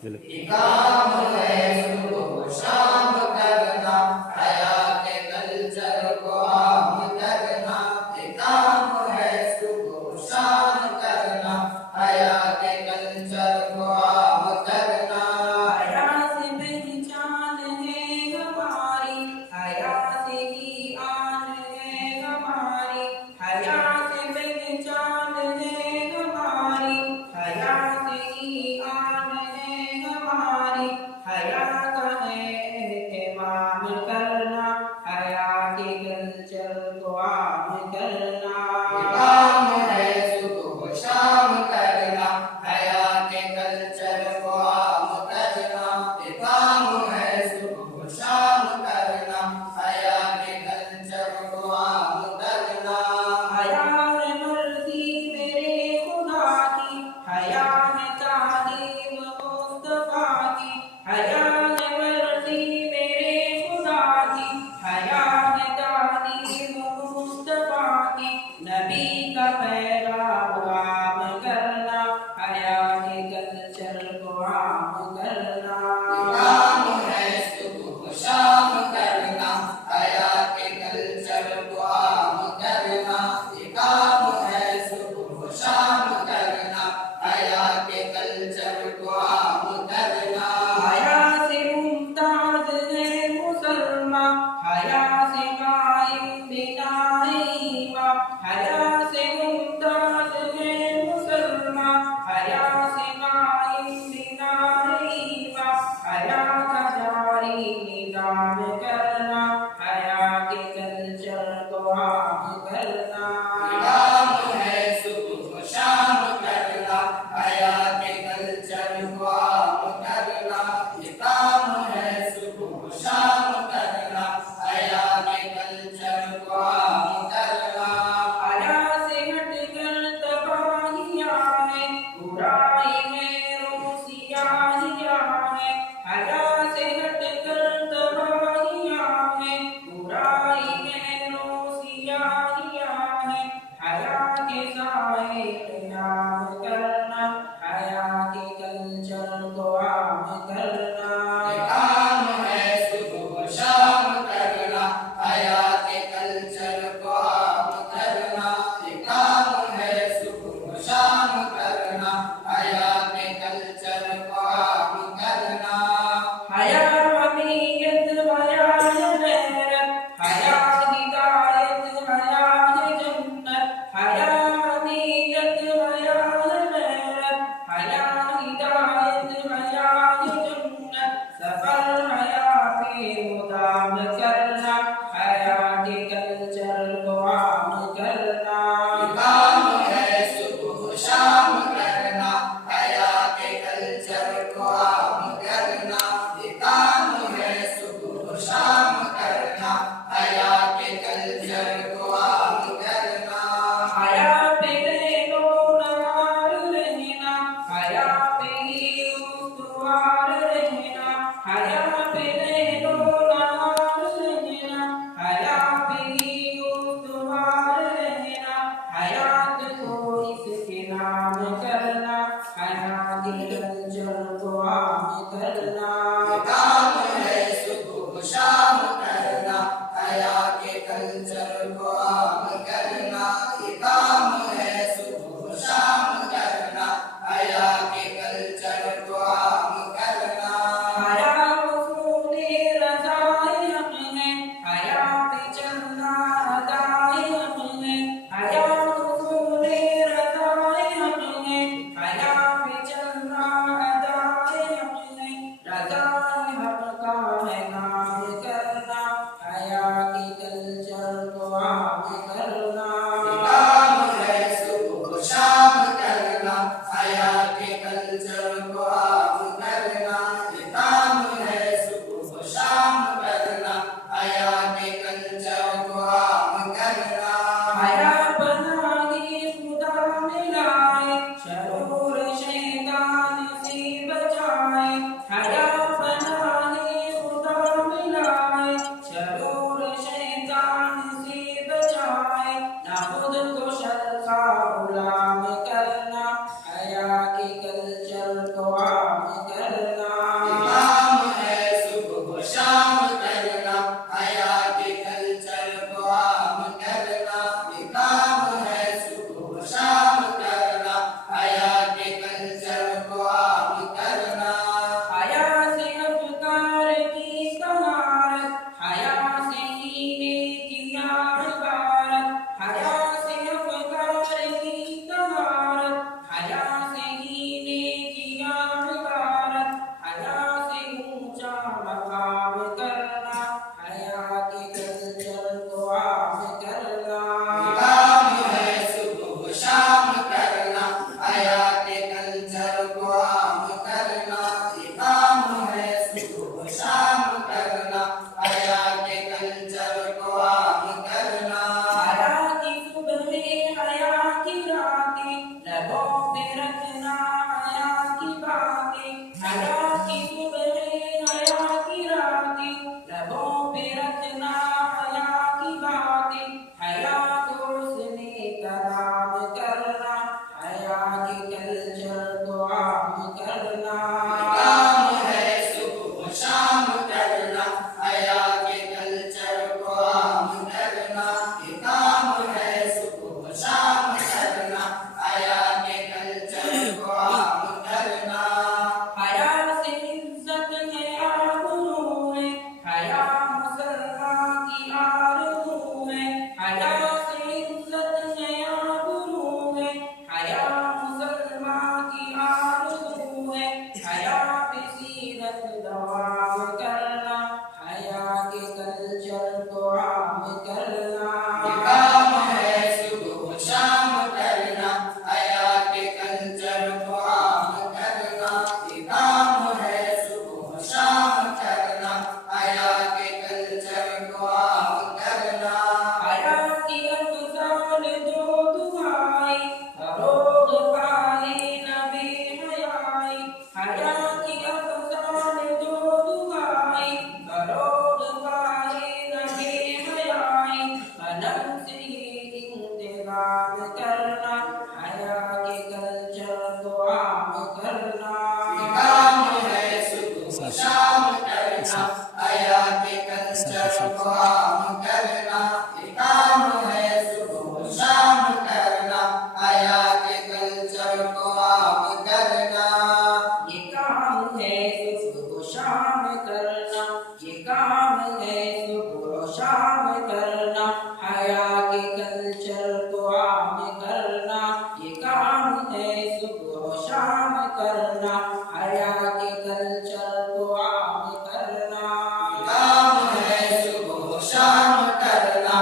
काम है सुबह शाम करना, हया के कल्चर को आम करना। काम है सुबह शाम करना, हया के कल्चर को आम करना। हया से पहचान है हमारी, हया से ही आन है हमारी। हया से पहचान है हमारी, हया से ही आन है हमारी। हया का है एहतमाम करना, हया के कल्चर को आम करना। काम है सुबह शाम करना, हया के कल्चर को आम करना। काम है सुबह शाम करना, हया के कल्चर को आम करना। हया है मर्जी मेरे खुदा की, हया है तालीम मुस्तफा की। हया है मर्जी मेरे खुदा की, हया है तालीम मुस्तफा की। नबी का पैगाम करना, हया के कल्चर को आम करना। काम है सुबह शाम करना, हया के कल्चर को आम करना। काम है सुबह शाम करना, हया के कल्चर को आम करना। हया से मुमताज है मुसलमान, हया से कायम बिनाए ईमान। हया से मुमताज है मुसलमान, हया से कायम बिनाए ईमान। हया का जारी निजाम करना, हया के कल्चर को आम करना। काम है सुबह शाम करना, हया के कल्चर को आम करना। काम है सुबह शाम करना, हया के कल्चर को आम करना। हया से हटकर तबाहियां हैं, बुराई है रोसियाहियां हैं। हया से हटकर तबाहियां हैं, बुराई है रोसियाहियां हैं। हया के साए क़याम करना, हया के कल्चर को आम करना। काम है सुबह शाम करना, हया के कल्चर को आम करना। काम है सुबह शाम करना, हया के कल्चर को आम करना। हया हमीयत हया है गैरत, हया हिदायत हया है जन्नत। हया हमीयत हया है गैरत, हया हिदायत हया है जन्नत। सफर हया पे मुदाम करना, हया के कल्चर को आम करना। काम है सुबह शाम करना, हया के कल्चर को आम करना। काम है सुबह शाम करना, हया के कल्चर को आम करना। हया पे लो नवार रहना, हया पे ही उस्तवार रहना। हया पे लो नवार रहना, हया पे ही उस्तवार रहना। हयात को इसके नाम करना, हया के कल्चर को आम करना। काम है सुबह शाम करना, हया के कल्चर को आम करना। काम है सुबह शाम करना, हया के कल्चर को आम करना। हया वसूले रज़ाए हक़ है, हया पे चलना अदाए हक़ है। हया वसूले रज़ाए हक़ है, हया पे चलना अदाए हक़ है। रज़ाए हक़ का है काम करना, हया के कल्चर को आम करना। काम है सुबह शाम करना, हया के कल्चर को आम करना। काम है सुबह शाम करना, हया के कल्चर को आम करना। हया पनाहे खुदा मिलाए, शरूर शैतान से बचाए। हया पनाहे खुदा मिलाए, शरूर शैतान से बचाए। ना खुद को शर का गुलाम करना, हया के कल्चर को आम करना। काम है सुबह शाम करना, हया के कल्चर को आम करना। काम है सुबह शाम करना, हया के कल्चर को आम करना। हया से अफकार की कहारत, हया से हीने की इबारत, हया से अफकार की कहारत, हया से हीने की इबारत, हया से ऊंचा मकाम करना, हया के कल्चर को आम करना। काम है सुबह शाम करना, हया के कल्चर को आम करना। काम है सुबह शाम करना, हया के कल्चर को आम करना। हया की सुबह हया की रातें, लबों पे रखना हया की बातें। हया की सुबह हया की रातें, लबों पे रखना हया की बातें। हया को उसने कलाम करना, हया के कल्चर को आम करना। काम है सुबह शाम करना, हया के कल्चर को आम करना। काम है सुबह शाम करना, हया के कल्चर को आम करना। हया से इज्जत है आबरू है, हया मुसलमान की आरज़ू है। हया से इज्जत है आबरू है, हया मुसलमान की आरज़ू है। हया पे सीरत दवाम करना, हया के कल्चर को आम करना। काम है सुबह शाम करना, हया के कल्चर को आम करना। काम है सुबह शाम करना, हया के कल्चर को आम करना। हया की अफ़ज़ाल दो दुआएं, फरोग़ पाए न बेहयाई। हया की अफ़ज़ाल दो दुआएं, फरोग़ पाए न बेहयाई। कलम से ये इंतज़ाम करना, हया के कल्चर को आम करना। काम है सुबह शाम करना, हया के कल्चर को आम करना। काम है सुबह शाम करना, हया के कल्चर को आम करना। ये काम है सुबह शाम करना, ये काम है सुबह शाम करना, हया के कल्चर को आम करना। ये काम है सुबह शाम करना, हया के कल्चर को आम करना। काम है सुबह शाम करना,